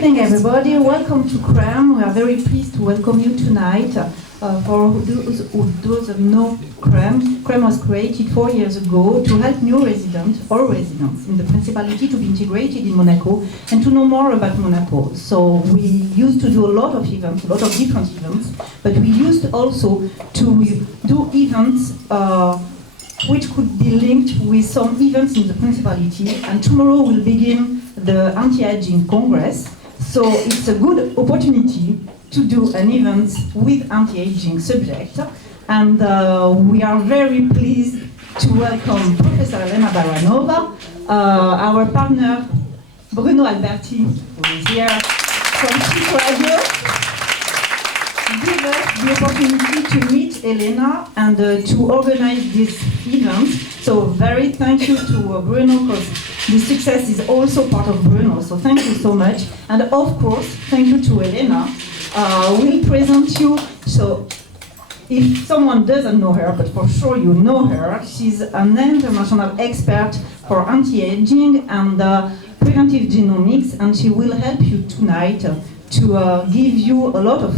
evening, everybody. Welcome to CREM. We are very pleased to welcome you tonight. For those of you know CREM, CREM was created 4 years ago to help new residents, all residents in the Principality, to be integrated in Monaco and to know more about Monaco. So we used to do a lot of events, a lot of different events, but we used also to do events which could be linked with some events in the Principality. And tomorrow we'll begin the Anti-Aging Congress. So it's a good opportunity to do an event with anti-aging subject. And we are very pleased to welcome Professor Elena BARANOVA, our partner Bruno Alberti, who is here from CIC Radio, give us the opportunity to meet Elena and to organize this event. So very thank you to Bruno, because the success is also part of Bruno, so thank you so much. And of course, thank you to Elena. We'll present you, so if someone doesn't know her, but for sure you know her, she's an international expert for anti-aging and preventive genomics, and she will help you tonight to give you a lot of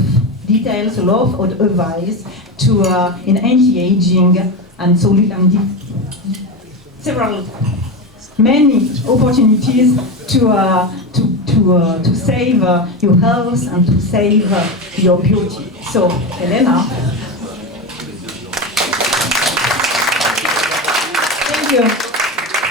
details, a lot of advice to in anti-aging, and so many opportunities to save your health and to save your beauty. So, Elena. Thank you.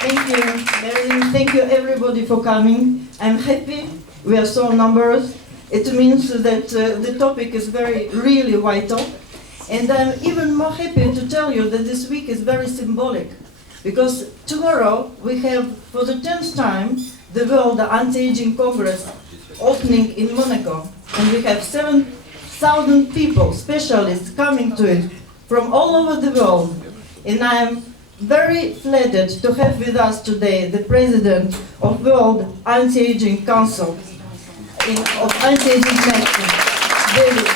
Thank you, Marilyn. Thank you, everybody, for coming. I'm happy we are so numerous. It means that the topic is really vital. And I'm even more happy to tell you that this week is very symbolic. Because tomorrow we have, for the 10th time, the World Anti-Aging Congress opening in Monaco. And we have 7,000 people, specialists, coming to it from all over the world. And I'm very flattered to have with us today the President of World Anti-Aging Council of Anti-Aging Medicine, David.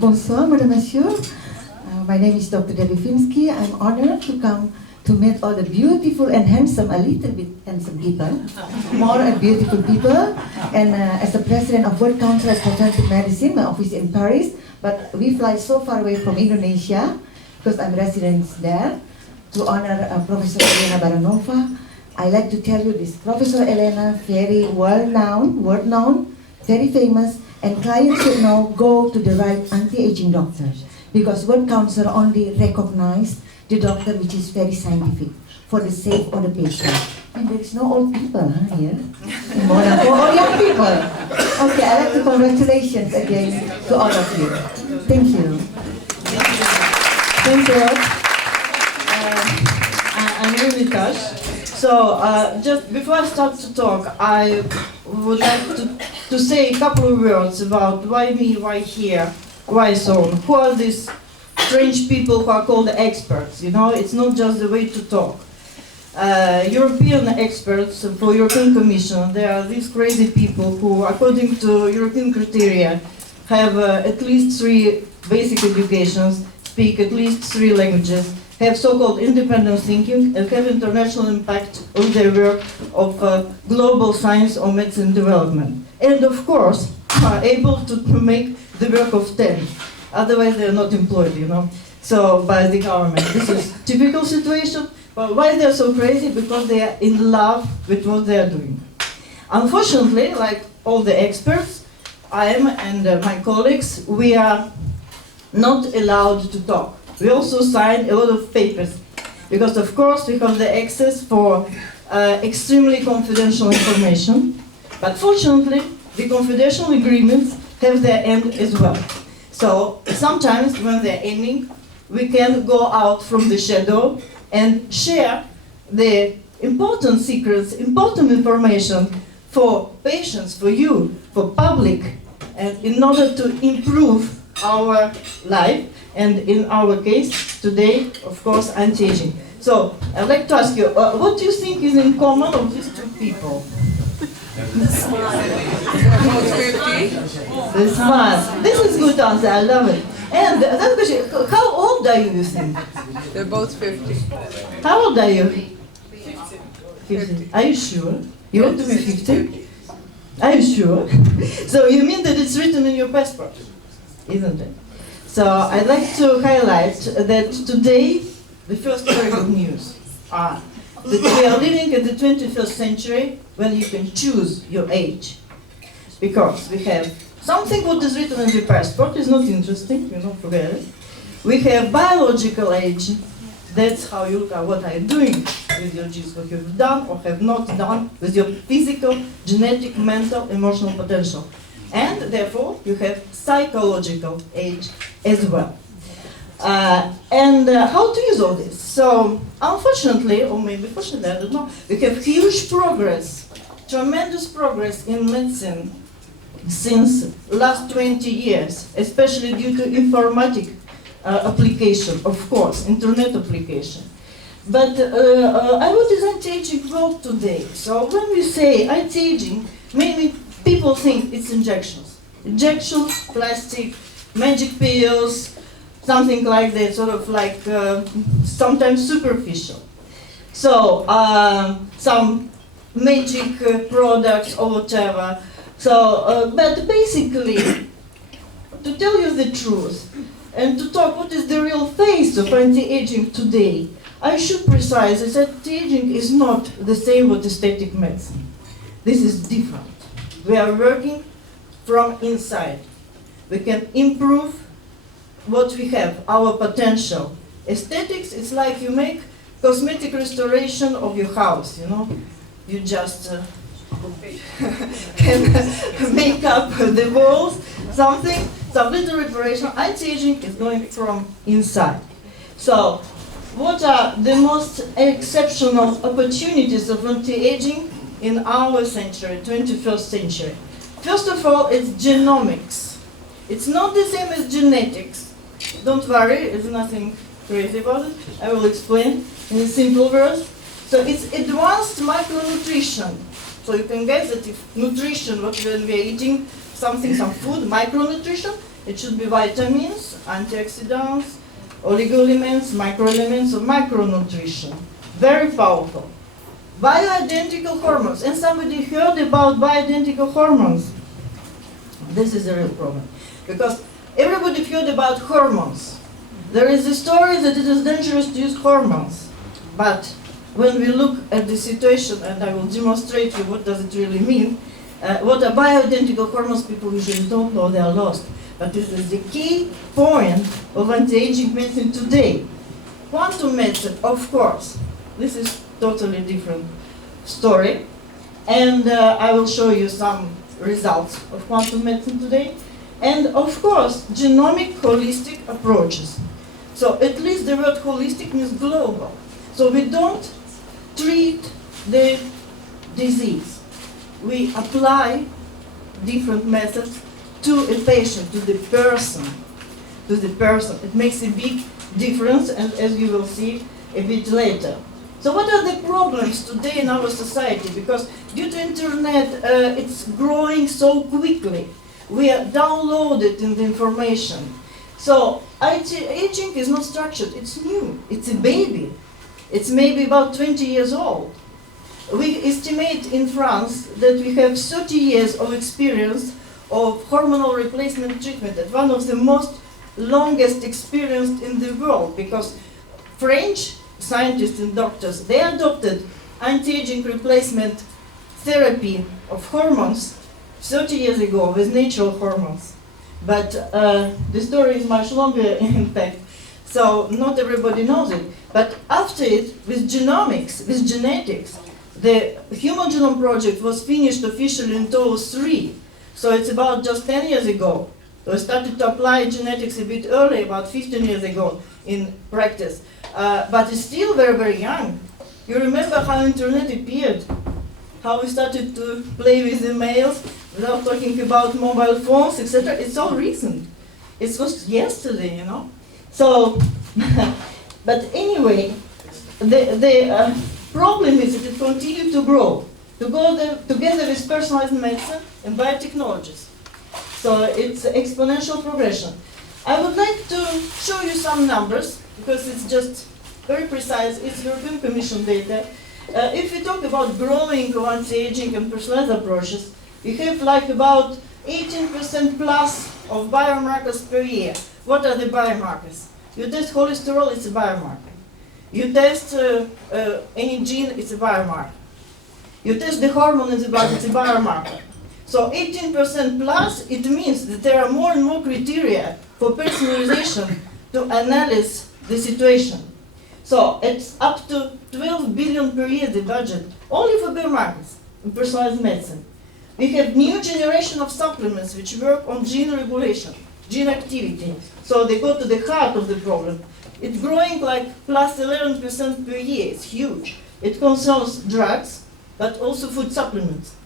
Bonsoir, Madame, Monsieur. My name is Dr. Debbie Finsky. I'm honored to come to meet all the beautiful and handsome, a little bit handsome people, more and beautiful people. And as the president of World Council of Preventive Medicine, my office in Paris, but we fly so far away from Indonesia, because I'm resident there, to honor Professor Elena BARANOVA. I like to tell you this, Professor Elena, very world-known, very famous, and clients should know, go to the right anti-aging doctor, because World Council only recognize the doctor which is very scientific for the sake of the patient. And there is no old people here in Monaco, or young people. Okay, I'd like to congratulations again to all of you. Thank you. Thank you. I'm really touched. So, just before I start to talk, I would like to say a couple of words about why me, why here, why so on. Who are these strange people who are called experts? You know, it's not just the way to talk. European experts for European Commission, they are these crazy people who, according to European criteria, have at least 3 basic educations, speak at least 3 languages, have so-called independent thinking, and have international impact on their work of global science or medicine development. And of course, are able to make the work of 10. Otherwise, they're not employed, you know, so by the government. This is typical situation. But why they're so crazy? Because they are in love with what they are doing. Unfortunately, like all the experts, I am and my colleagues, we are not allowed to talk. We also sign a lot of papers, because of course we have the access for extremely confidential information, but fortunately the confidential agreements have their end as well. So sometimes when they're ending, we can go out from the shadow and share the important secrets, important information for patients, for you, for public, and in order to improve our life, and in our case today, of course, anti-aging. So I'd like to ask you, what do you think is in common of these 2 people? The smart. This is good answer. I love it. And that question, how old are you think? They're both 50. How old are you? 50. Are you sure? You want to be 50? Are you sure? So you mean that it's written in your passport, isn't it? So I'd like to highlight that today the first very good news are that we are living in the 21st century when you can choose your age. Because we have something what is written in the passport is not interesting, forget it. We have biological age. That's how you look at what are you doing with your genes, what you've done or have not done with your physical, genetic, mental, emotional potential. And therefore, you have psychological age as well. And how to use all this? So, unfortunately, or maybe fortunately, I don't know, we have huge progress, tremendous progress in medicine since last 20 years, especially due to informatic application, of course, internet application. But what is anti-aging world today? So when we say anti-aging, maybe people think it's injections. Injections, plastic, magic pills, something like that, sort of like sometimes superficial. So some magic products or whatever. So, but basically, to tell you the truth and to talk what is the real face of anti-aging today, I should precise that anti-aging is not the same with aesthetic medicine. This is different. We are working from inside. We can improve what we have, our potential. Aesthetics, it's like you make cosmetic restoration of your house, You just can make up the walls, something, some little reparation. Anti-aging is going from inside. So, what are the most exceptional opportunities of anti-aging in our century, 21st century? First of all, it's genomics. It's not the same as genetics. Don't worry, there's nothing crazy about it. I will explain in simple words. So it's advanced micronutrition. So you can guess that if nutrition, what when we are eating something, some food, micronutrition, it should be vitamins, antioxidants, oligoelements, microelements, or micronutrition. Very powerful. Bioidentical hormones. And somebody heard about bioidentical hormones. This is a real problem. Because everybody heard about hormones. There is a story that it is dangerous to use hormones. But when we look at the situation, and I will demonstrate you what does it really mean, what are bioidentical hormones, people usually don't know, they are lost. But this is the key point of anti-aging medicine today. Quantum medicine, of course, this is totally different story. And I will show you some results of quantum medicine today. And of course, genomic holistic approaches. So at least the word holistic means global. So we don't treat the disease. We apply different methods to a patient, to the person. It makes a big difference, and as you will see a bit later. So what are the problems today in our society? Because due to internet, it's growing so quickly. We are downloaded in the information. So aging is not structured, it's new, it's a baby. It's maybe about 20 years old. We estimate in France that we have 30 years of experience of hormonal replacement treatment, and one of the most longest experienced in the world, because French scientists and doctors, they adopted anti-aging replacement therapy of hormones 30 years ago with natural hormones. But the story is much longer, in fact, so not everybody knows it. But after it, with genomics, with genetics, the Human Genome Project was finished officially in 2003. So it's about just 10 years ago. So I started to apply genetics a bit early, about 15 years ago in practice. But it's still very, very young. You remember how internet appeared? How we started to play with emails without talking about mobile phones, etc. It's all recent. It was yesterday, So, but anyway, the problem is that it continued to grow, together with personalized medicine and biotechnologies. So it's exponential progression. I would like to show you some numbers, because it's just very precise. It's European Commission data. if we talk about growing or anti-aging and personalized approaches, we have like about 18% plus of biomarkers per year. What are the biomarkers? You test cholesterol, it's a biomarker. You test any gene, it's a biomarker. You test the hormone in the blood, it's a biomarker. So 18% plus, it means that there are more and more criteria for personalization to analyze the situation. So it's up to 12 billion per year, the budget, only for biomarkers in personalized medicine. We have new generation of supplements which work on gene regulation, gene activity. So they go to the heart of the problem. It's growing like plus 11% per year. It's huge. It concerns drugs, but also food supplements.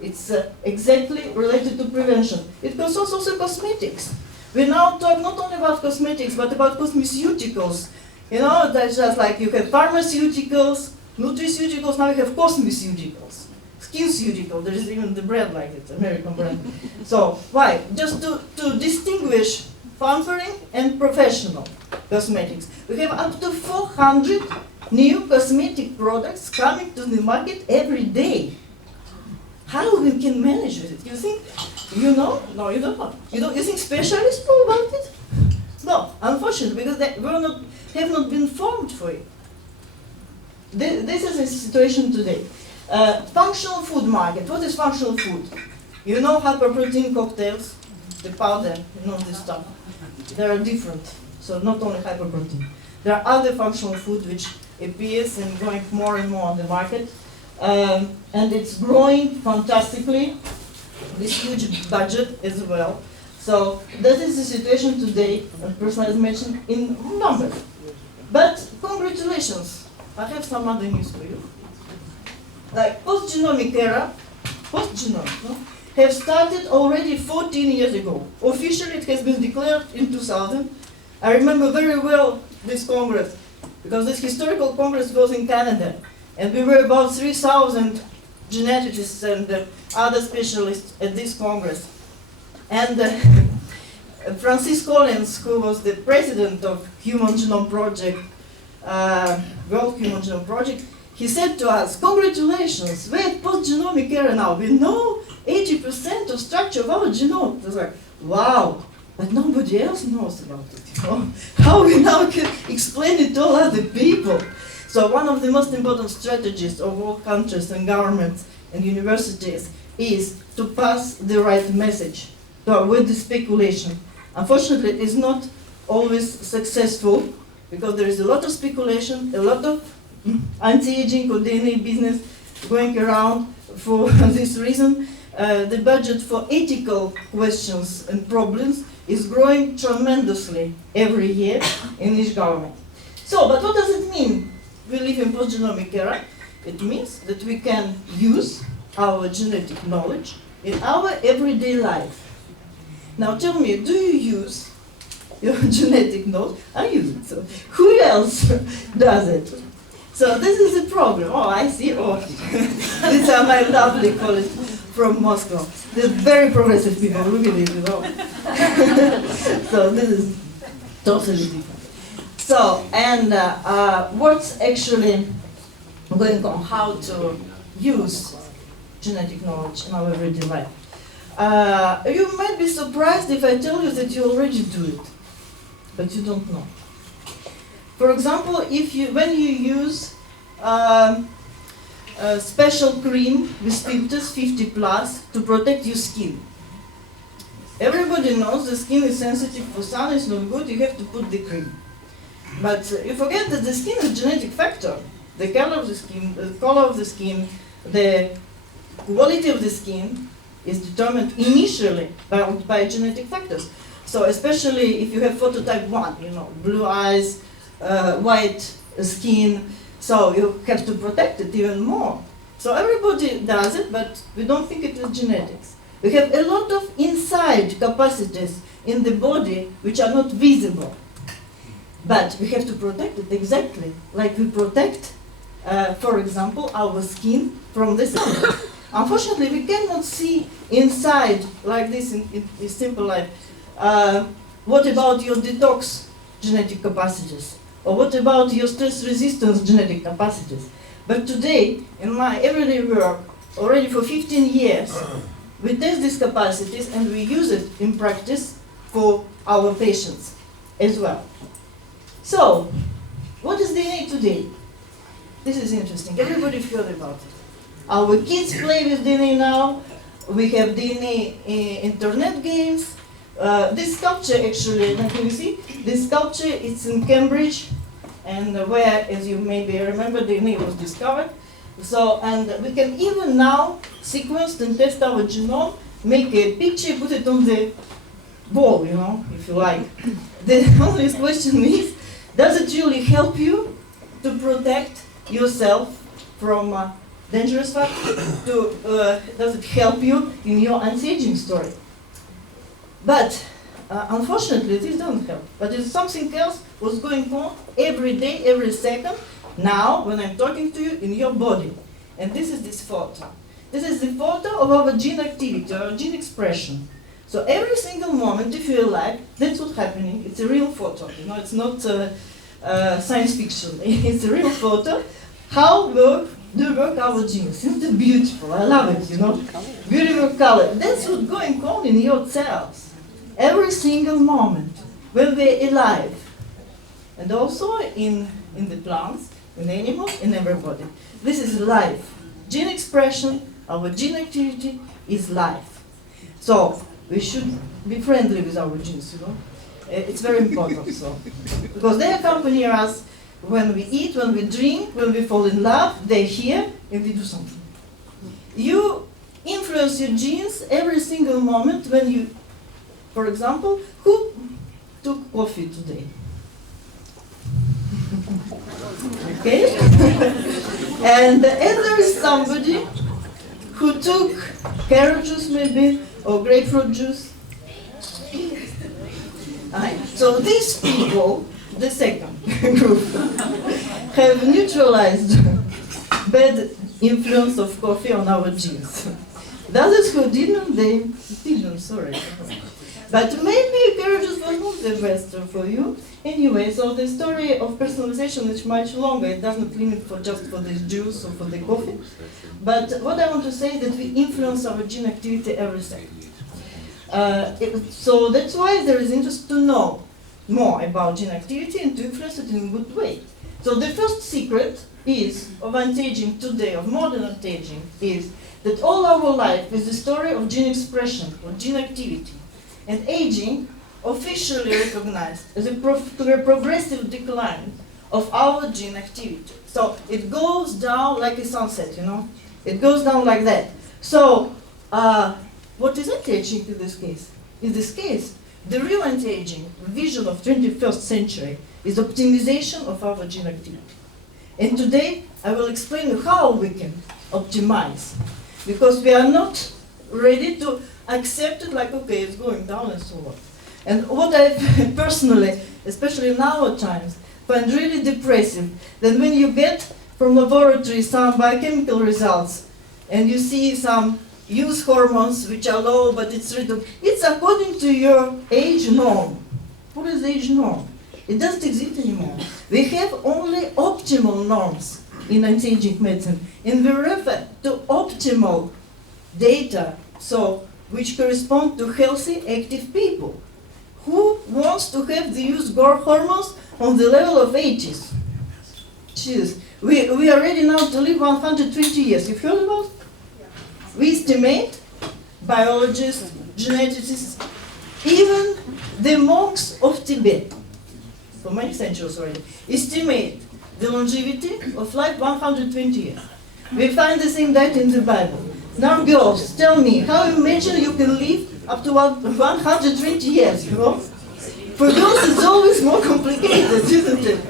It's exactly related to prevention. It concerns also cosmetics. We now talk not only about cosmetics, but about cosmeceuticals. You know, that's just like you have pharmaceuticals, nutraceuticals, now you have cosmeceuticals. SkinCeutical, there is even the brand like it, American brand. So, why? Just to distinguish pampering and professional cosmetics. We have up to 400 new cosmetic products coming to the market every day. How we can manage with it? You think, you know? No, you don't know. You think specialists know about it? No, unfortunately, because they have not been formed for it. This is the situation today. Functional food market. What is functional food? You know hyperprotein cocktails, the powder, you know this stuff. They are different, so not only hyperprotein. There are other functional food which appears and going more and more on the market. And it's growing fantastically, with huge budget as well. So that is the situation today in personalized medicine in numbers. But congratulations, I have some other news for you. Like post-genomic era, post-genomic, no, have started already 14 years ago. Officially it has been declared in 2000. I remember very well this congress, because this historical congress was in Canada. And we were about 3,000 geneticists and other specialists at this congress. And Francis Collins, who was the president of Human Genome Project, World Human Genome Project, he said to us, congratulations, we're at post-genomic era now. We know 80% of structure of our genome. I was like, wow, but nobody else knows about it. You know? How we now can explain it to all other people? So one of the most important strategies of all countries and governments and universities is to pass the right message, to avoid the speculation. Unfortunately, it's not always successful because there is a lot of speculation, a lot of anti-aging or DNA business going around. For this reason, the budget for ethical questions and problems is growing tremendously every year in each government. So, but what does it mean? We live in post-genomic era. It means that we can use our genetic knowledge in our everyday life. Now tell me, do you use your genetic knowledge? I use it. So who else does it? So this is the problem. Oh, I see. Oh, these are my lovely colleagues from Moscow. They're very progressive people. Look at it, you know. So this is totally different. So, and what's actually going on? How to use genetic knowledge in our everyday life? You might be surprised if I tell you that you already do it, but you don't know. For example, when you use a special cream with filters 50 plus to protect your skin. Everybody knows the skin is sensitive for sun, it's not good, you have to put the cream. But you forget that the skin is a genetic factor. The color of the skin, the quality of the skin is determined initially by genetic factors. So especially if you have phototype 1, you know, blue eyes, white skin, so you have to protect it even more. So everybody does it, but we don't think it is genetics. We have a lot of inside capacities in the body which are not visible. But we have to protect it exactly like we protect, for example, our skin from the sun. Unfortunately, we cannot see inside like this in simple life. What about your detox genetic capacities? Or what about your stress resistance genetic capacities? But today, in my everyday work, already for 15 years, we test these capacities and we use it in practice for our patients as well. So, what is DNA today? This is interesting. Everybody heard about it. Our kids play with DNA now. We have DNA internet games. This sculpture actually, can you see? This sculpture is in Cambridge, and where, as you maybe remember, DNA was discovered. So, and we can even now sequence and test our genome, make a picture, put it on the wall, you know, if you like. The only question is, does it really help you to protect yourself from dangerous factors? Does it help you in your anti-aging story? But unfortunately, this doesn't help. But it's something else what's going on every day, every second, now when I'm talking to you in your body. And this is this photo. This is the photo of our gene activity, our gene expression. So every single moment, if you're alive, that's what's happening. It's a real photo. You know, it's not science fiction. It's a real photo. How do work our genes? Isn't it beautiful? I love it, you know. Beautiful color. That's what's going on in your cells. Every single moment when we're alive. And also in the plants, in animals, in everybody. This is life. Gene expression, our gene activity is life. So we should be friendly with our genes, you know. It's very important, so. Because they accompany us when we eat, when we drink, when we fall in love, they're here and we do something. You influence your genes every single moment when you, for example, who took coffee today? Okay? And there is somebody who took carrot juice maybe, or grapefruit juice. So these people, the second group, have neutralized bad influence of coffee on our genes. The others who didn't, they didn't, sorry. But maybe carrot juice was not the best for you. Anyway, so the story of personalization is much longer. It doesn't limit just for this juice or for the coffee. But what I want to say is that we influence our gene activity every second. So that's why there is interest to know more about gene activity and to influence it in a good way. So the first secret is of anti-aging today, of modern anti-aging, is that all our life is the story of gene expression, or gene activity. And aging, officially recognized as a progressive decline of our gene activity. So it goes down like a sunset, you know? It goes down like that. So what is anti-aging in this case? In this case, the real anti-aging vision of 21st century is optimization of our gene activity. And today, I will explain how we can optimize. Because we are not ready to accept it like, okay, it's going down and so on. And what I personally, especially in our times, find really depressive, that when you get from laboratory some biochemical results, and you see some use hormones which are low, but it's written, it's according to your age norm. What is age norm? It doesn't exist anymore. We have only optimal norms in anti-aging medicine, and we refer to optimal data, so which correspond to healthy, active people. Who wants to have the use hormones on the level of 80s? Jesus, we are ready now to live 120 years. You've heard about it? We estimate, biologists, geneticists, even the monks of Tibet, for many centuries already, estimate the longevity of life 120 years. We find the same data in the Bible. Now girls, tell me, how you imagine you can live up to 120 years, you know? For girls it's always more complicated, isn't it?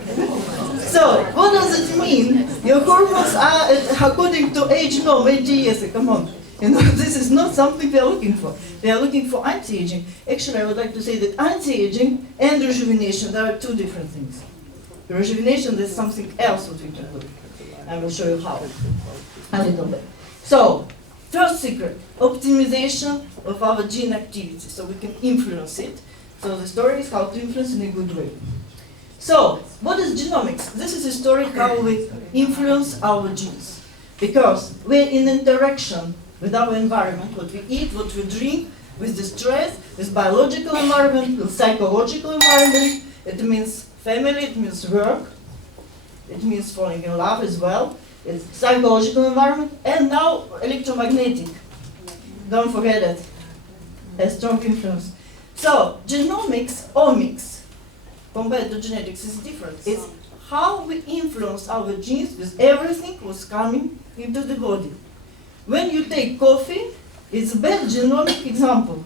So, what does it mean? Your hormones are according to age norm, 80 years, come on. You know, this is not something we are looking for. We are looking for anti-aging. Actually, I would like to say that anti-aging and rejuvenation, there are two different things. Rejuvenation is something else what we can do. I will show you how, a little bit. So, first secret, optimization of our gene activity, so we can influence it. So the story is how to influence in a good way. So, what is genomics? This is a story how we influence our genes. Because we're in interaction with our environment, what we eat, what we drink, with the stress, with biological environment, with psychological environment. It means family, it means work, it means falling in love as well. It's psychological environment, and now electromagnetic. Don't forget it. A strong influence. So, genomics, omics, compared to genetics, is different. It's how we influence our genes with everything what's coming into the body. When you take coffee, it's a bad genomic example.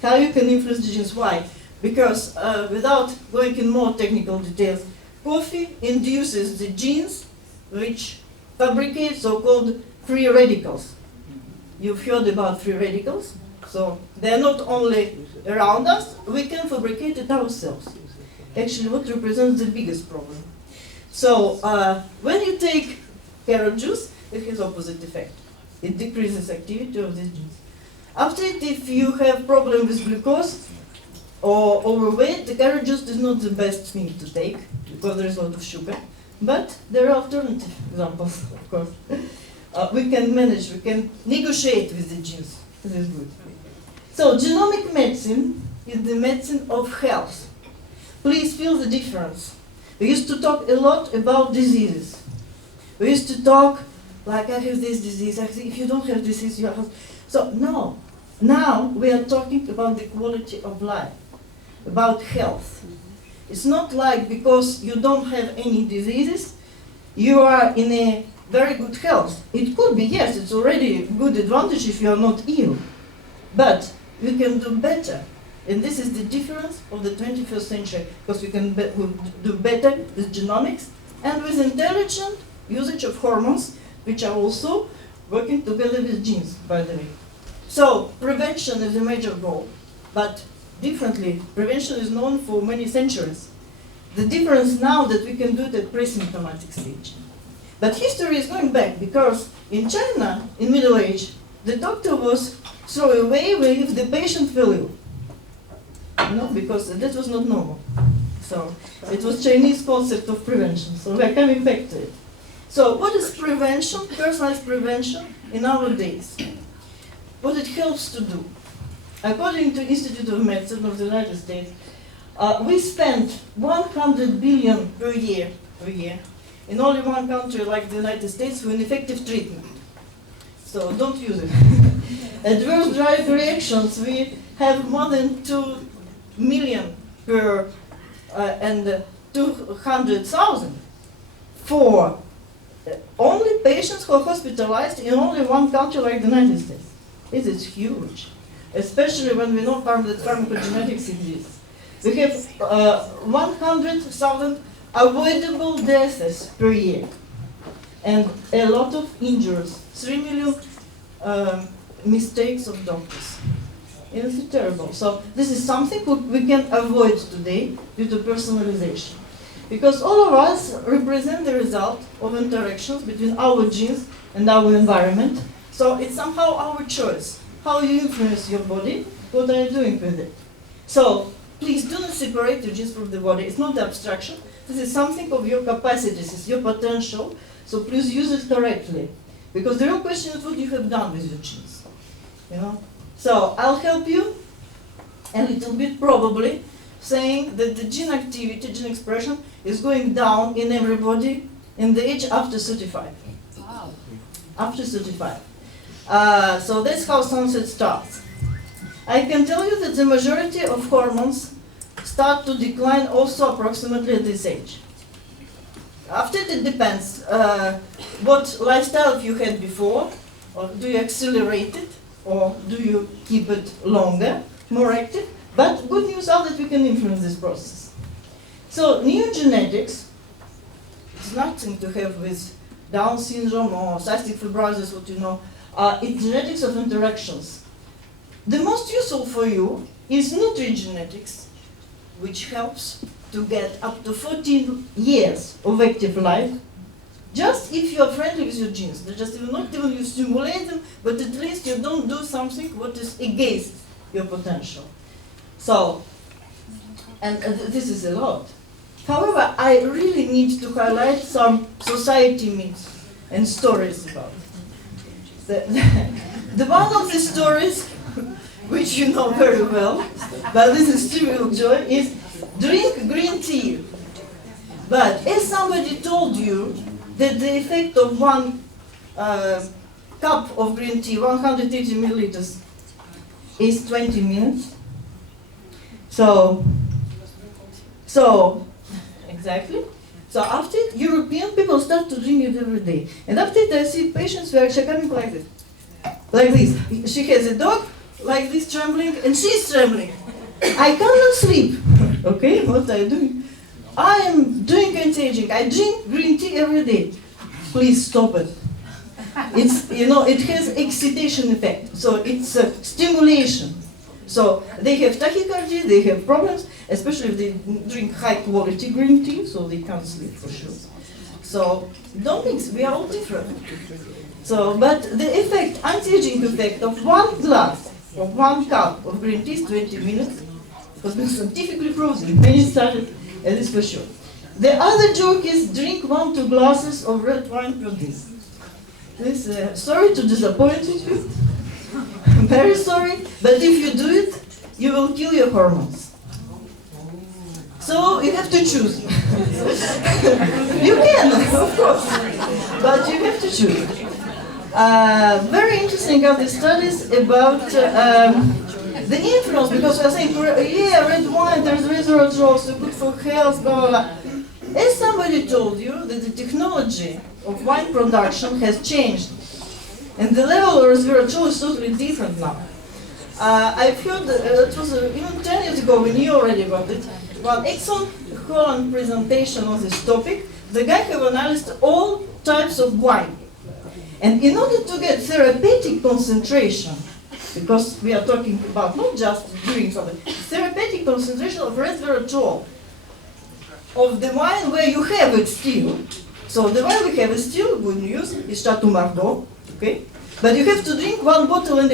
How you can influence the genes. Why? Because without going in more technical details, coffee induces the genes which fabricate so-called free radicals. You've heard about free radicals. So they're not only around us, we can fabricate it ourselves. Actually, what represents the biggest problem. So when you take carrot juice, it has opposite effect. It decreases activity of these genes. After it, if you have problem with glucose or overweight, the carrot juice is not the best thing to take because there is a lot of sugar. But there are alternative examples, of course. We can manage, we can negotiate with the genes. This is good. So genomic medicine is the medicine of health. Please feel the difference. We used to talk a lot about diseases. We used to talk like, I have this disease, I think if you don't have disease, you have... So no, now we are talking about the quality of life, about health. It's not like because you don't have any diseases, you are in a very good health. It could be, yes, it's already a good advantage if you are not ill. But we can do better. And this is the difference of the 21st century, because we can do better with genomics and with intelligent usage of hormones, which are also working together with genes, by the way. So prevention is a major goal, but differently, prevention is known for many centuries. The difference now that we can do it at pre-symptomatic stage. But history is going back, because in China, in Middle Age, the doctor was thrown away if the patient fell ill. Because that was not normal. So it was Chinese concept of prevention. So we're coming back to it. So what is prevention, personalized prevention in our days? What it helps to do? According to Institute of Medicine of the United States, we spend 100 billion per year in only one country like the United States for ineffective treatment. So don't use it. Adverse drug reactions, we have more than 2 million per and 200,000 for only patients who are hospitalized in only one country like the United States. It is huge, especially when we know that pharmacogenetics exists. We have 100,000 avoidable deaths per year and a lot of injuries, 3 million mistakes of doctors. It's terrible. So this is something we can avoid today due to personalization. Because all of us represent the result of interactions between our genes and our environment. So it's somehow our choice. How you influence your body, what are you doing with it? So please do not separate your genes from the body. It's not abstraction. This is something of your capacities, it's your potential. So please use it correctly. Because the real question is what you have done with your genes. So I'll help you a little bit, probably, saying that the gene activity, gene expression, is going down in everybody in the age after 35. Wow. After 35. So that's how sunset starts. I can tell you that the majority of hormones start to decline also approximately at this age. After it depends what lifestyle you had before, or do you accelerate it, or do you keep it longer, more active? But good news are that we can influence this process. So new genetics is nothing to have with Down syndrome or cystic fibrosis, what you know. It's genetics of interactions. The most useful for you is nutrigenetics, which helps to get up to 14 years of active life, just if you are friendly with your genes. Not even you stimulate them, but at least you don't do something what is against your potential. So, and this is a lot. However, I really need to highlight some society myths and stories about it. The one of the stories, which you know very well, but this is trivial joy, is drink green tea. But as somebody told you that the effect of one cup of green tea, 180 milliliters, is 20 minutes. So exactly. So after it, European people start to drink it every day. And after it, I see patients who are actually coming like this. Like this. She has a dog, like this, trembling, and she's trembling. I cannot sleep. Okay, what are you doing? I am doing anti-aging. I drink green tea every day. Please stop it. It's, it has excitation effect. So it's stimulation. So they have tachycardia, they have problems, especially if they drink high quality green tea, so they can't sleep for sure. So don't mix, we are all different. So, but the effect, anti-aging effect of one glass or 1 cup of green tea is 20 minutes. It has been scientifically proven, many started, and this for sure. The other joke is drink 1-2 glasses of red wine per day. This, sorry to disappoint you. I'm very sorry, but if you do it, you will kill your hormones. So you have to choose. You can, of course, but you have to choose. Very interesting are the studies about the influence, because we are saying, yeah, red wine, there's resveratrol, so good for health, blah, blah, blah. As somebody told you that the technology of wine production has changed, and the level of resveratrol is totally different now. I've heard, it was even 10 years ago, we knew already about it, one excellent Holland presentation on this topic. The guy have analyzed all types of wine. And in order to get therapeutic concentration, because we are talking about not just doing something, therapeutic concentration of resveratrol of the wine where you have it still. So the wine we have is still good news, is Chateau Margaux, okay? But you have to drink 1.5 bottles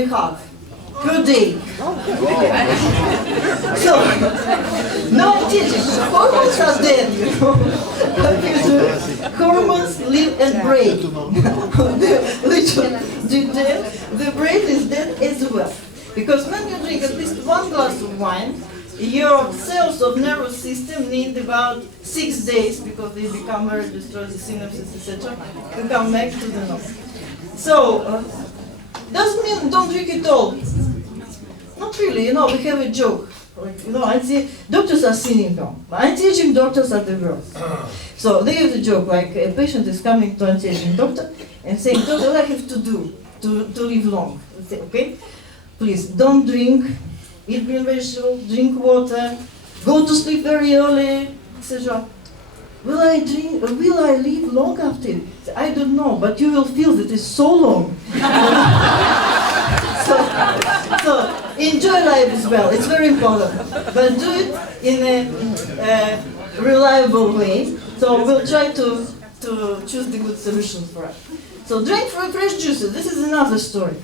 per day. So, no anti-aging. Hormones are dead, Hormones live and break. The brain is dead as well. Because when you drink at least 1 glass of wine, your cells of nervous system need about 6 days, because they become very destroyed, the synapses, etc., to come back to the normal. So, doesn't mean don't drink it all. Not really, we have a joke. Like, doctors are cynical. Anti-aging doctors are the worst. So they have a joke, like a patient is coming to anti-aging doctor and saying, "Doctor, what I have to do to live long?" They say, "Okay, please don't drink, eat green vegetables, drink water, go to sleep very early, etc. Will I live long after it? I don't know, but you will feel that it's so long." So enjoy life as well. It's very important, but do it in a reliable way. So we'll try to choose the good solutions for us. So drink fresh juices. This is another story.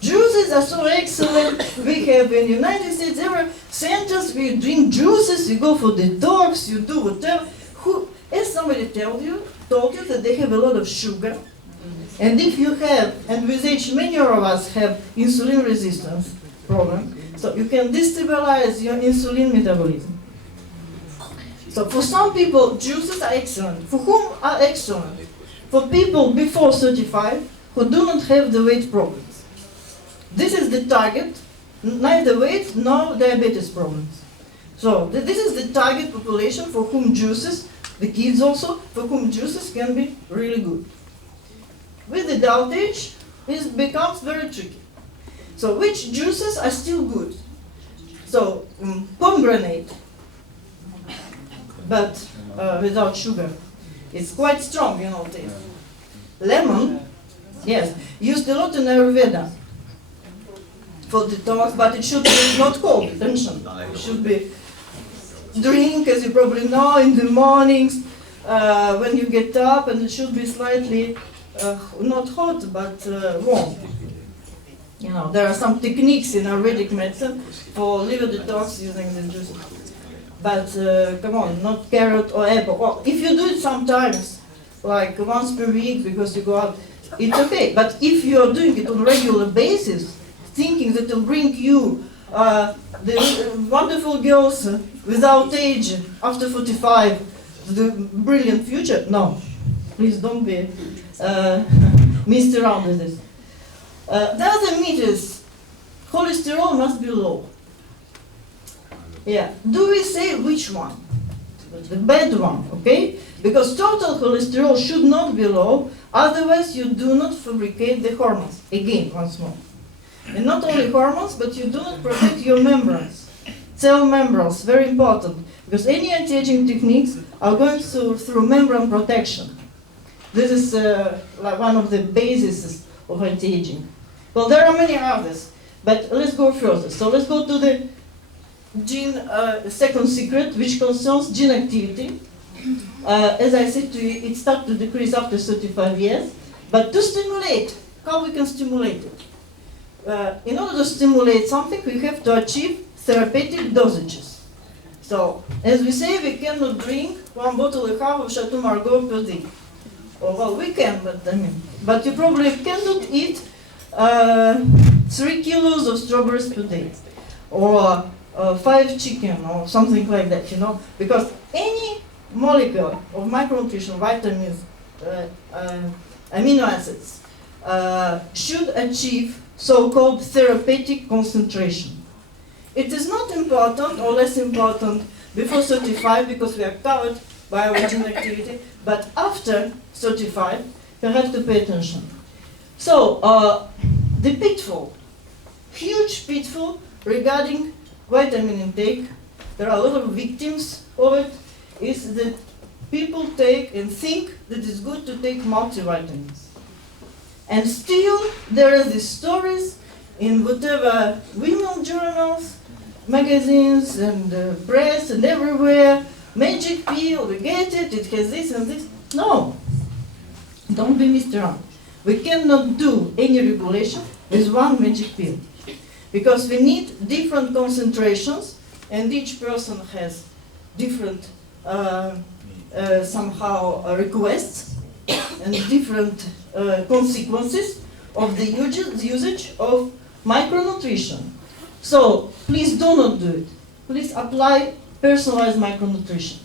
Juices are so excellent. We have in the United States every centers we drink juices. You go for detox. You do whatever. As somebody told you that they have a lot of sugar. And if you have, and with age many of us have insulin resistance problem, so you can destabilize your insulin metabolism. So for some people, juices are excellent. For whom are excellent? For people before 35 who do not have the weight problems. This is the target, neither weight nor diabetes problems. So this is the target population for whom juices, the kids also, for whom juices can be really good. With adult age, it becomes very tricky. So which juices are still good? So pomegranate, but without sugar. It's quite strong, taste. Lemon, yes, used a lot in Ayurveda for detox, but it should be not cold, attention. It should be drink, as you probably know, in the mornings when you get up, and it should be slightly not hot, but warm. There are some techniques in Ayurvedic medicine for liver detox using the juices. But come on, not carrot or apple. Well, if you do it sometimes, like once per week because you go out, it's okay. But if you are doing it on a regular basis, thinking that it will bring you the wonderful girls without age after 45, the brilliant future, no. Please don't be messed around with this. The other myth is cholesterol must be low. Yeah. Do we say which one? The bad one, okay? Because total cholesterol should not be low, otherwise you do not fabricate the hormones. Again, once more. And not only hormones, but you do not protect your membranes. Cell membranes, very important, because any anti-aging techniques are going through membrane protection. This is like one of the bases of anti-aging. Well, there are many others, but let's go further. So let's go to the gene second secret, which concerns gene activity. As I said to you, it starts to decrease after 35 years. But to stimulate, how we can stimulate it? In order to stimulate something, we have to achieve therapeutic dosages. So, as we say, we cannot drink 1.5 bottles of Chateau Margaux per day. Oh, well, we can, but you probably cannot eat 3 kilos of strawberries per day, or 5 chicken, or something like that, you know, because any molecule of micronutrition, vitamins, amino acids, should achieve so-called therapeutic concentration. It is not important or less important before 35 because we are covered by our gene activity, but after 35, you have to pay attention. So, the pitfall, huge pitfall regarding vitamin intake, there are a lot of victims of it, is that people take and think that it's good to take multivitamins. And still, there are these stories in whatever women journals, magazines, and press, and everywhere. Magic pill, we get it, it has this and this. No, don't be messed around. We cannot do any regulation with one magic pill. Because we need different concentrations, and each person has different somehow requests and different consequences of the usage of micronutrition. So please do not do it. Please apply personalized micronutrition.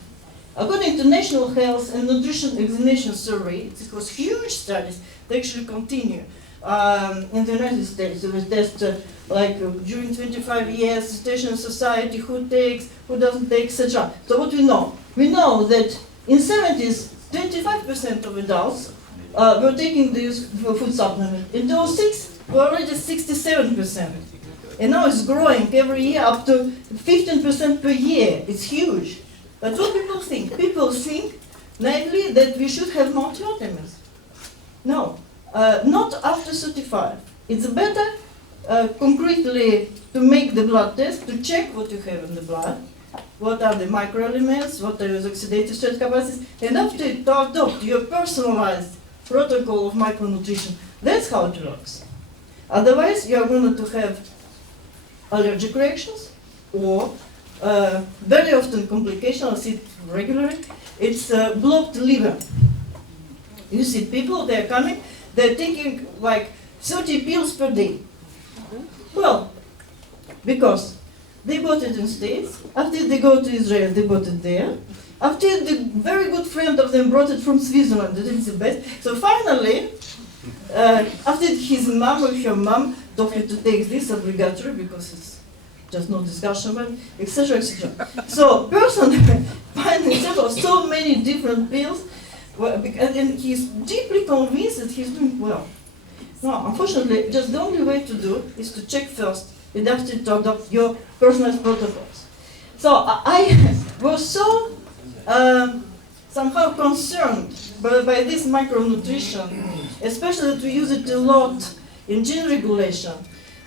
According to National Health and Nutrition Examination Survey, it was huge studies. They actually continue. In the United States, it was tested during 25 years, station society, who takes, who doesn't take, etc. So what we know? We know that in 70s, 25% of adults were taking this food supplement. In 2006, we're already 67%. And now it's growing every year up to 15% per year. It's huge. But what people think? People think naively that we should have multivitamins. No, not after 35. It's better concretely to make the blood test, to check what you have in the blood, what are the microelements, what are the oxidative stress capacities, and after it to adopt your personalized protocol of micronutrition. That's how it works. Otherwise, you are going to have allergic reactions, or very often complications. I see it regularly. It's blocked liver. You see people, they're coming, they're taking like 30 pills per day. Well, because they bought it in States, after they go to Israel, they bought it there, after the very good friend of them brought it from Switzerland, that is the best. So finally, after his mom or her mom told him to take this obligatory because it's just no discussion about it, etc., etc. So person finds himself of so many different pills, and he's deeply convinced that he's doing well. No, unfortunately, just the only way to do is to check first and after to adopt your personalized protocols. So I was so somehow concerned by this micronutrition, especially that we use it a lot in gene regulation,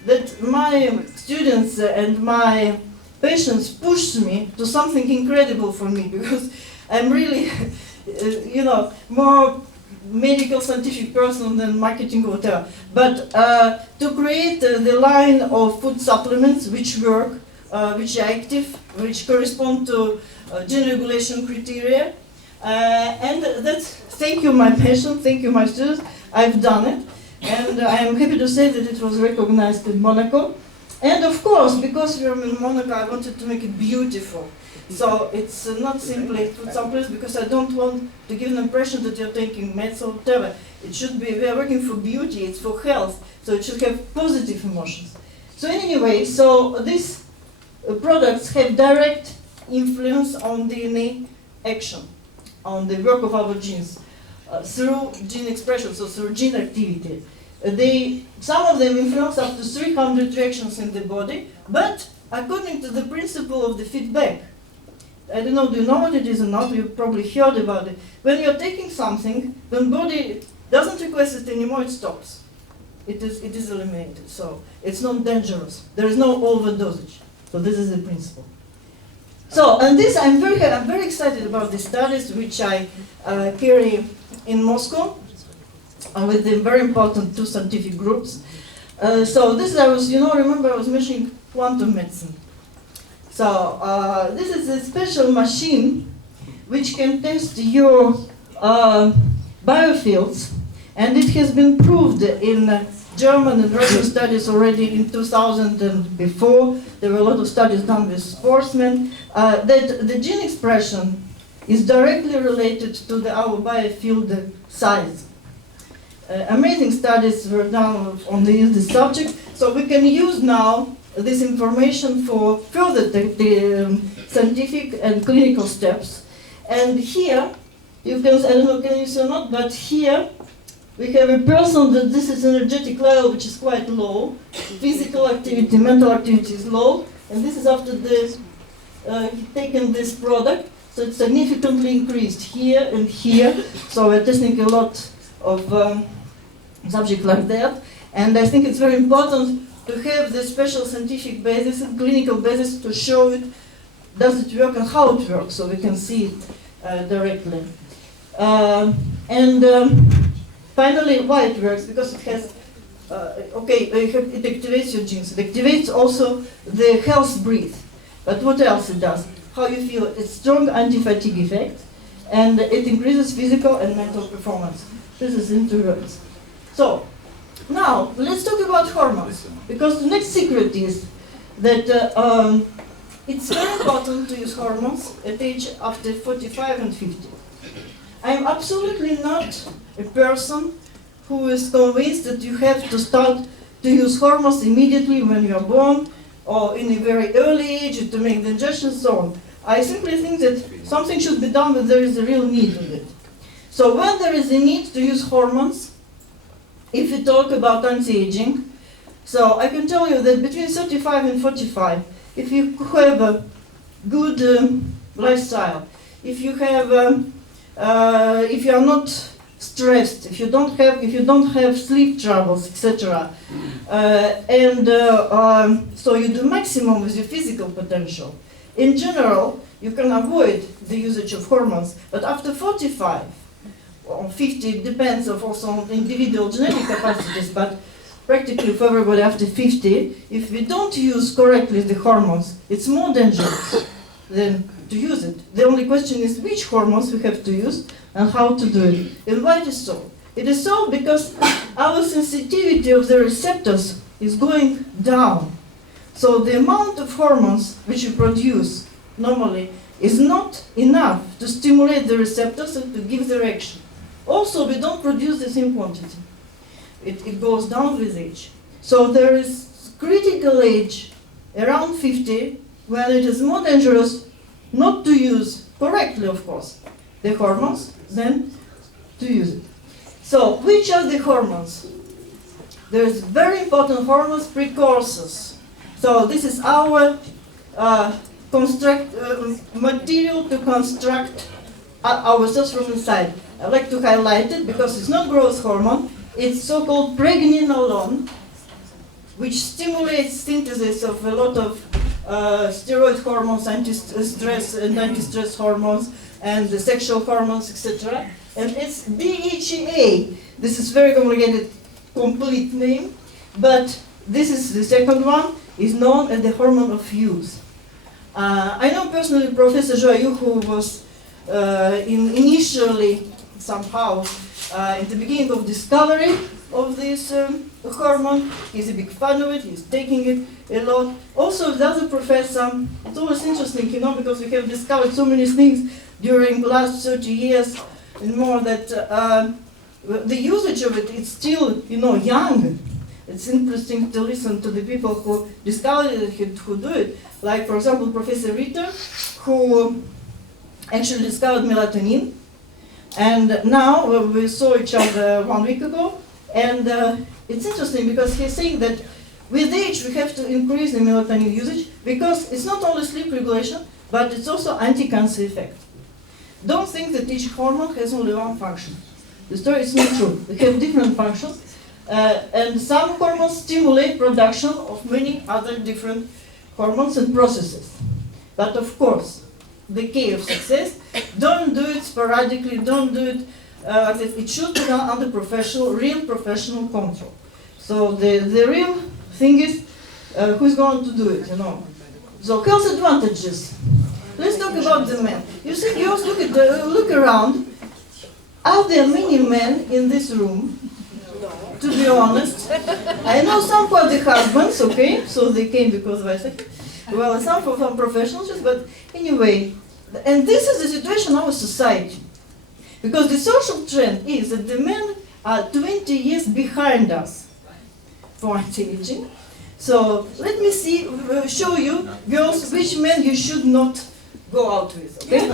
that my students and my patients pushed me to something incredible for me, because I'm really, more medical scientific person than marketing or whatever. But to create the line of food supplements which work, which are active, which correspond to gene regulation criteria. And that's, thank you my patient, thank you my students, I've done it. And I am happy to say that it was recognized in Monaco. And of course, because we're in Monaco, I wanted to make it beautiful. So it's not simply put someplace, because I don't want to give an impression that you're taking meds or whatever. It should be, we are working for beauty, it's for health, so it should have positive emotions. So anyway, so these products have direct influence on DNA action, on the work of our genes, through gene expression, so through gene activity. Some of them influence up to 300 reactions in the body, but according to the principle of the feedback. I don't know, do you know what it is or not? You probably heard about it. When you're taking something, when body doesn't request it anymore, it stops. It is eliminated, so it's not dangerous. There is no overdosage. So this is the principle. So, and this, I'm very excited about these studies, which I carry in Moscow with the very important two scientific groups. So this, remember I was mentioning quantum medicine. So this is a special machine which can test your biofields, and it has been proved in German and Russian studies already in 2000 and before. There were a lot of studies done with sportsmen, that the gene expression is directly related to our biofield size. Amazing studies were done on this subject, so we can use now this information for further the scientific and clinical steps. And here, you can, I don't know, can you see or not, but here we have a person that this is energetic level which is quite low, physical activity, mental activity is low, and this is after this, taken this product, so it's significantly increased here and here, so we're testing a lot of subjects like that, and I think it's very important to have the special scientific basis and clinical basis to show it, does it work and how it works, so we can see it directly. Finally, why it works, because it has, it activates your genes, it activates also the health breath, but what else it does? How you feel, it's strong anti-fatigue effect, and it increases physical and mental performance. This is in 2 words. So, now, let's talk about hormones, because the next secret is that it's very important to use hormones at age after 45 and 50. I'm absolutely not a person who is convinced that you have to start to use hormones immediately when you are born, or in a very early age to make the injection, so on. I simply think that something should be done when there is a real need of it. So when there is a need to use hormones, if we talk about anti-aging, so I can tell you that between 35 and 45, if you have a good lifestyle, if you have, if you are not stressed, if you don't have sleep troubles, etc., so you do maximum with your physical potential. In general, you can avoid the usage of hormones, but after 45 or 50, it depends also on individual genetic capacities, but practically for everybody after 50, if we don't use correctly the hormones, it's more dangerous than to use it. The only question is which hormones we have to use and how to do it. And why it is so? It is so because our sensitivity of the receptors is going down. So the amount of hormones which we produce normally is not enough to stimulate the receptors and to give the action. Also, we don't produce the same quantity. It goes down with age. So there is critical age around 50 when it is more dangerous not to use correctly, of course, the hormones than to use it. So, which are the hormones? There's very important hormones, precursors. So this is our material to construct ourselves from inside. I like to highlight it because it's not growth hormone. It's so-called pregnenolone, which stimulates synthesis of a lot of steroid hormones, anti-stress and anti-stress hormones, and the sexual hormones, etc. And it's DHEA. This is very complicated, complete name, but this is the second one, is known as the hormone of youth. I know personally Professor Joyeux, who was initially somehow in the beginning of discovery of this hormone. He's a big fan of it, he's taking it a lot. Also the other professor, it's always interesting, you know, because we have discovered so many things during the last 30 years and more that the usage of it is still, you know, young. It's interesting to listen to the people who discovered it, who do it. Like, for example, Professor Ritter, who actually discovered melatonin. And now we saw each other 1 week ago. And it's interesting because he's saying that with age we have to increase the melatonin usage because it's not only sleep regulation, but it's also anti-cancer effect. Don't think that each hormone has only one function. The story is not true. They have different functions. And some hormones stimulate production of many other different hormones and processes. But of course, the key of success, don't do it sporadically, don't do it, it should be done under real professional control. So the real thing is, who's going to do it, you know. So health advantages. Let's talk about the men. You see, girls, look around. Are there many men in this room? To be honest, I know some who are the husbands, okay, so they came because of Isaac. Well, some from professionals, but anyway, and this is the situation of our society. Because the social trend is that the men are 20 years behind us for anti-aging. So let me show you, girls, which men you should not go out with, okay?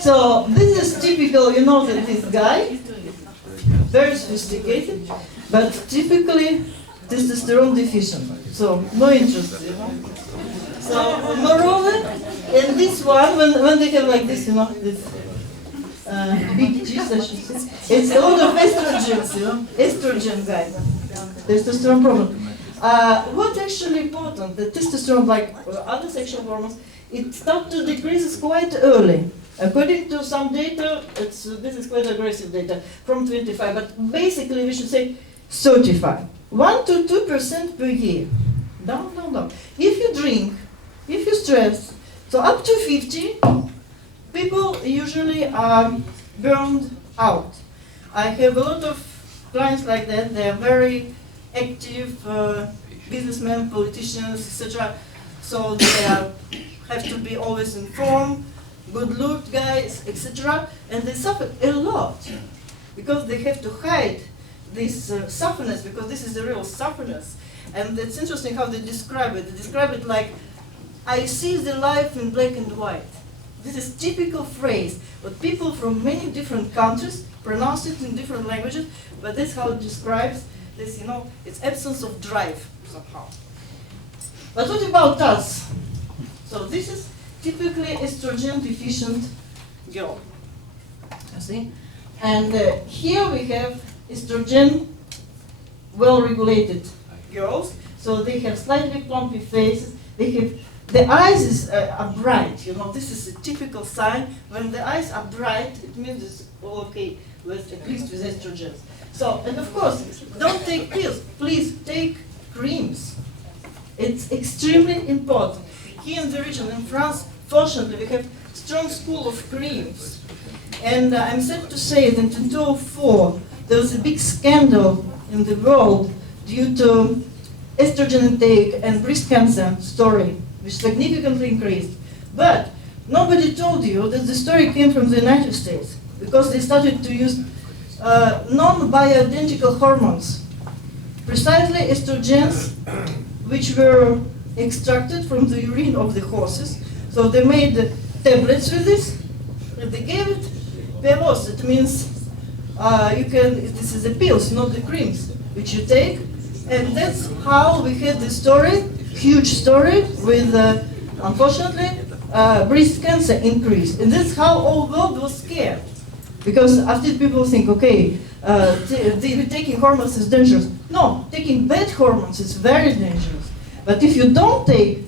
So this is typical, you know, that this guy, very sophisticated, but typically testosterone deficient. So no interest, you know. So moreover, in this one, when they have like this, you know, this big G's, I should say, it's a lot of estrogens, you know, estrogen guys, testosterone problem. What's actually important, the testosterone, like other sexual hormones, it starts to decrease quite early. According to some data, this is quite aggressive data, from 25, but basically we should say 35. 1 to 2% per year. Down, down, down. If you drink, if you stress, so up to 50, people usually are burned out. I have a lot of clients like that. They are very active businessmen, politicians, etc. So they have to be always informed, good-looked guys, etc. And they suffer a lot because they have to hide this sufferness, because this is the real sufferness. And it's interesting how they describe it. They describe it like, I see the life in black and white. This is typical phrase, but people from many different countries pronounce it in different languages, but that's how it describes this, you know, it's absence of drive somehow. But what about us? So this is typically estrogen deficient girl, you see? And here we have estrogen well-regulated girls. So they have slightly plumpy faces. They have, the eyes are bright, you know, this is a typical sign. When the eyes are bright, it means it's all okay, with, at least with estrogens. So, and of course, don't take pills, please take creams. It's extremely important. Here in the region, in France, fortunately, we have strong school of creams. And I'm sad to say that in 2004, there was a big scandal in the world due to estrogen intake and breast cancer story, which significantly increased. But nobody told you that the story came from the United States, because they started to use non-bioidentical hormones, precisely estrogens, which were extracted from the urine of the horses. So they made tablets with this, and they gave it Pevos. It means this is the pills, not the creams, which you take. And that's how we had the story, huge story, with, unfortunately, breast cancer increased. And that's how all world was scared. Because after people think, okay, taking hormones is dangerous. No, taking bad hormones is very dangerous. But if you don't take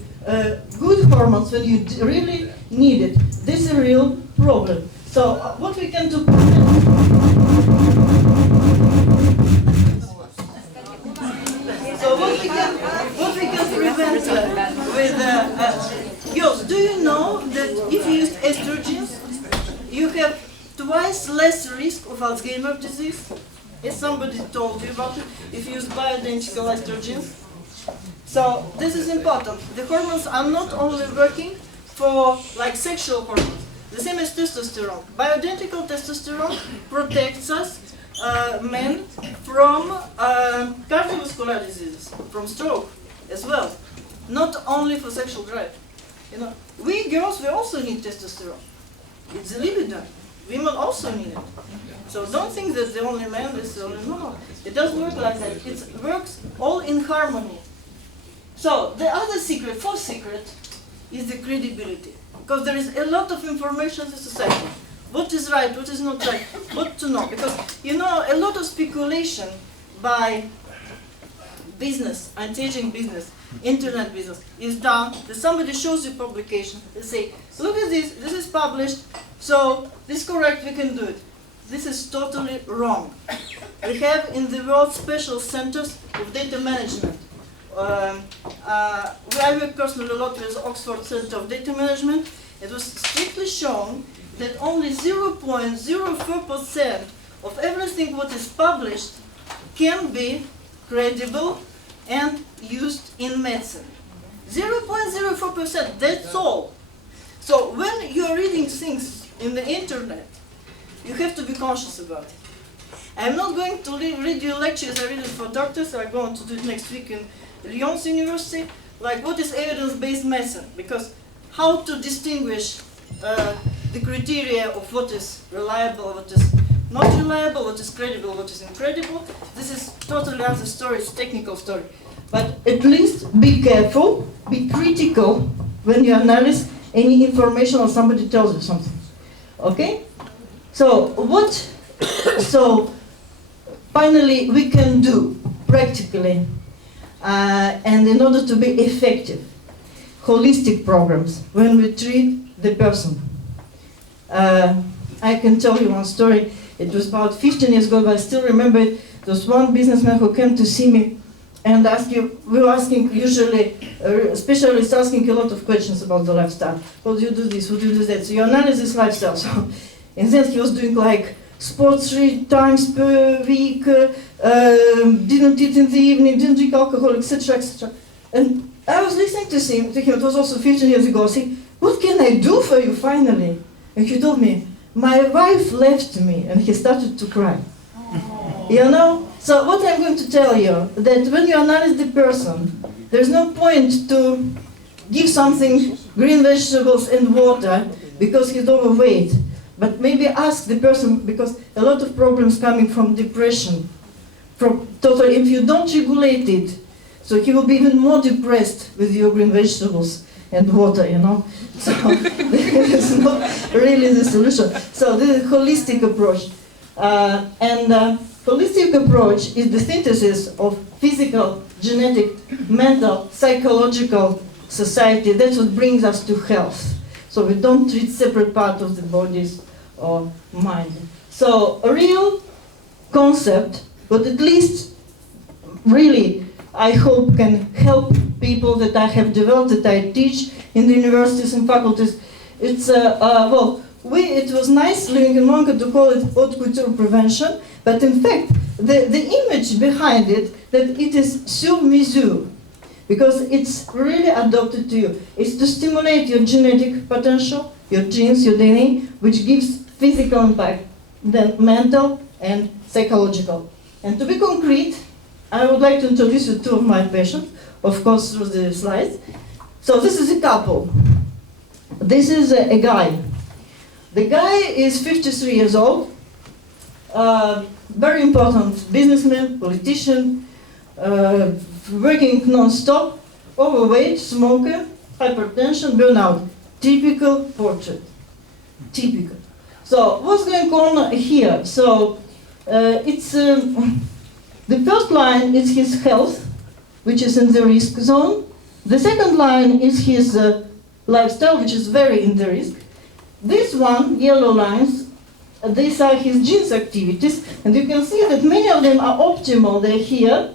good hormones when you really need it, this is a real problem. So what we can do? So what we can went with girls. Do you know that if you use estrogens, you have twice less risk of Alzheimer's disease? If somebody told you about it, if you use bioidentical estrogens. So this is important. The hormones are not only working for like sexual hormones, the same as testosterone. Bioidentical testosterone protects us, men, from cardiovascular diseases, from stroke as well. Not only for sexual drive. You know, we girls, we also need testosterone. It's a libido. Women also need it. So don't think that the only man is the only no. It doesn't work like that. It works all in harmony. So the other secret, fourth secret, is the credibility. Because there is a lot of information in society. What is right, what is not right, what to know. Because, you know, a lot of speculation by business, anti-aging business, internet business, is done that somebody shows you publication, they say, look at this is published, so this is correct, we can do it. This is totally wrong. We have in the world special centers of data management. I work personally a lot with Oxford Center of Data Management. It was strictly shown that only 0.04% of everything what is published can be credible and used in medicine. 0.04%, that's all. So when you are reading things in the internet, you have to be conscious about it. I'm not going to read you lectures I read it for doctors. I'm going to do it next week in Lyon's University, like what is evidence-based medicine, because how to distinguish the criteria of what is reliable, what is not reliable, what is credible, what is incredible. This is totally other story, it's a technical story. But at least be careful, be critical when you analyze any information or somebody tells you something. Okay? So finally we can do practically and in order to be effective, holistic programs when we treat the person. I can tell you one story. It was about 15 years ago, but I still remember it. There was one businessman who came to see me and we were asking usually, specialists asking a lot of questions about the lifestyle. How do you do this? How do you do that? So you analyze this lifestyle. So, and then he was doing like sports 3 times per week, didn't eat in the evening, didn't drink alcohol, etc., etc. And I was listening to him, it was also 15 years ago, saying, what can I do for you finally? And he told me, my wife left me, and he started to cry. You know? So what I'm going to tell you, that when you analyze the person, there's no point to give something, green vegetables and water, because he's overweight. But maybe ask the person, because a lot of problems coming from depression, from total, if you don't regulate it, so he will be even more depressed with your green vegetables and water, you know. So this is not really the solution. So this is a holistic approach. Holistic approach is the synthesis of physical, genetic, mental, psychological society. That's what brings us to health. So we don't treat separate parts of the bodies or mind. So a real concept, but at least really I hope can help people that I have developed, that I teach in the universities and faculties. It's, it was nice living in Monaco to call it haute couture prevention, but in fact, the image behind it, that it is sur mesure, because it's really adapted to you. It's to stimulate your genetic potential, your genes, your DNA, which gives physical impact, then mental and psychological. And to be concrete, I would like to introduce you to 2 of my patients, of course through the slides. So this is a couple. This is a guy. The guy is 53 years old, very important businessman, politician, working non-stop, overweight, smoker, hypertension, burnout. Typical portrait. Typical. So what's going on here? So it's the first line is his health, which is in the risk zone. The second line is his lifestyle, which is very in the risk. This one, yellow lines, these are his genes activities, and you can see that many of them are optimal. They're here.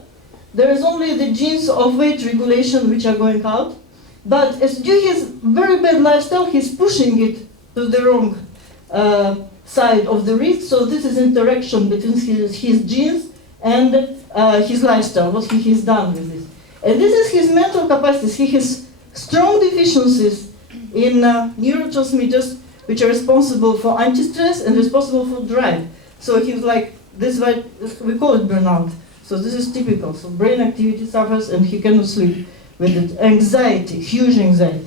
there is only the genes of weight regulation which are going out. But as due to his very bad lifestyle, he's pushing it to the wrong side of the wrist. So this is interaction between his genes and his lifestyle, what he has done with this. And this is his mental capacities. He has strong deficiencies in neurotransmitters which are responsible for anti-stress and responsible for drive. So he's like, this is why we call it burnout. So this is typical. So brain activity suffers and he cannot sleep with it. Anxiety, huge anxiety.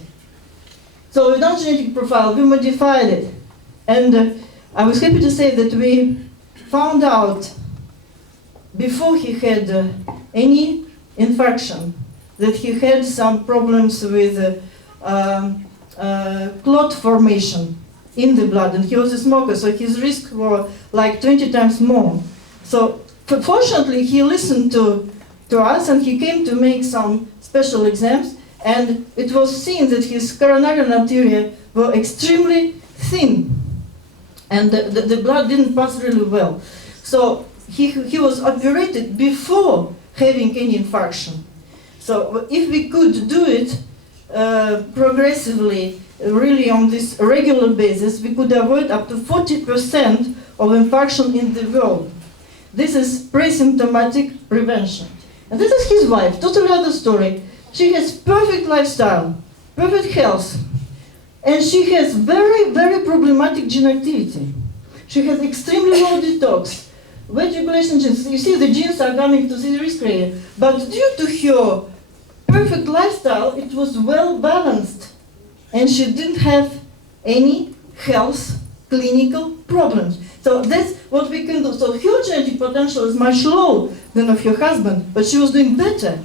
So with our genetic profile, we modified it. And I was happy to say that we found out before he had any infarction that he had some problems with clot formation in the blood, and he was a smoker, so his risk were like 20 times more. So fortunately, he listened to us, and he came to make some special exams, and it was seen that his coronary arteria were extremely thin, and the blood didn't pass really well. So he was operated before having any infarction. So if we could do it progressively, really on this regular basis, we could avoid up to 40% of infarction in the world. This is pre-symptomatic prevention. And this is his wife, totally other story. She has perfect lifestyle, perfect health, and she has very, very problematic gene activity. She has extremely low detox, weight regulation genes. You see, the genes are coming to the risk area, but due to her perfect lifestyle, it was well balanced, and she didn't have any health clinical problems. So that's what we can do. So her genetic potential is much lower than of her husband, but she was doing better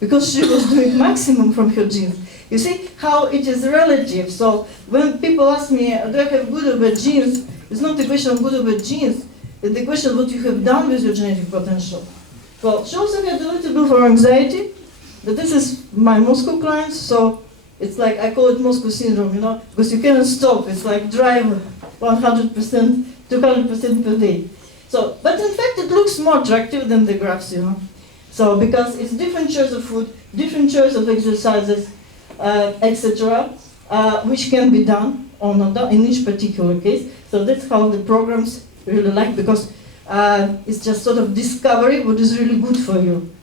because she was doing maximum from her genes. You see how it is relative. So when people ask me, do I have good or bad genes? It's not the question of good or bad genes. It's the question of what you have done with your genetic potential. Well, she also had a little bit for anxiety. But this is my Moscow clients, so it's like, I call it Moscow syndrome, you know, because you cannot stop. It's like drive 100%, 200% per day. So, but in fact, it looks more attractive than the graphs, you know. So, because it's different choice of food, different choice of exercises, etc., which can be done or not done in each particular case. So that's how the programs really like, because it's just sort of discovery what is really good for you.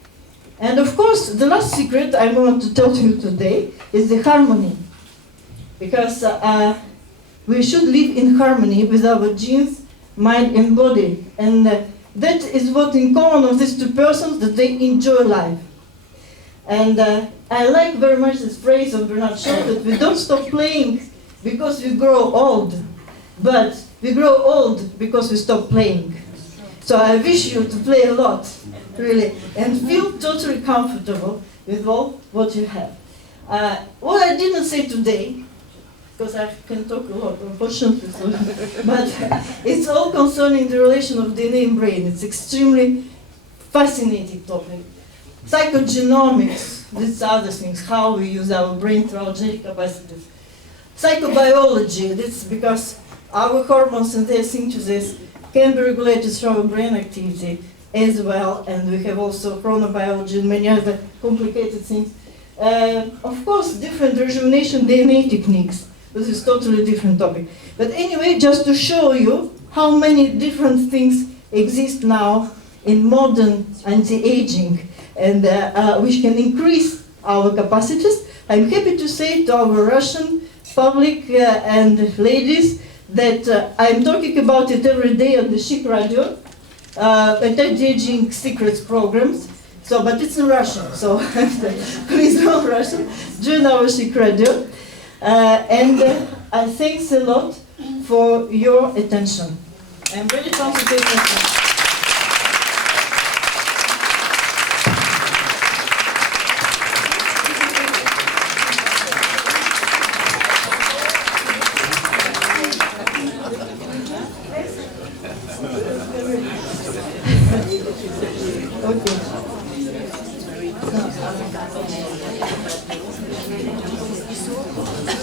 And of course, the last secret I want to tell you today is the harmony. Because we should live in harmony with our genes, mind and body. And that is what in common of these two persons, that they enjoy life. And I like very much this phrase of Bernard Shaw, that we don't stop playing because we grow old, but we grow old because we stop playing. So I wish you to play a lot, really, and feel totally comfortable with all what you have. What I didn't say today, because I can talk a lot, unfortunately, so, but it's all concerning the relation of DNA and brain. It's extremely fascinating topic. Psychogenomics, these other things, how we use our brain through our genetic capacities. Psychobiology, this is because our hormones and their synthesis can be regulated through our brain activity as well, and we have also chronobiology and many other complicated things. Of course, different rejuvenation DNA techniques. This is totally different topic. But anyway, just to show you how many different things exist now in modern anti-aging, and which can increase our capacities, I'm happy to say to our Russian public and ladies that I'm talking about it every day on the Chic Radio, anti-aging secrets programs. So, but it's in Russian, so please know Russian. Join our Chic Radio. And thanks a lot for your attention. I'm very proud to take questions. Okay.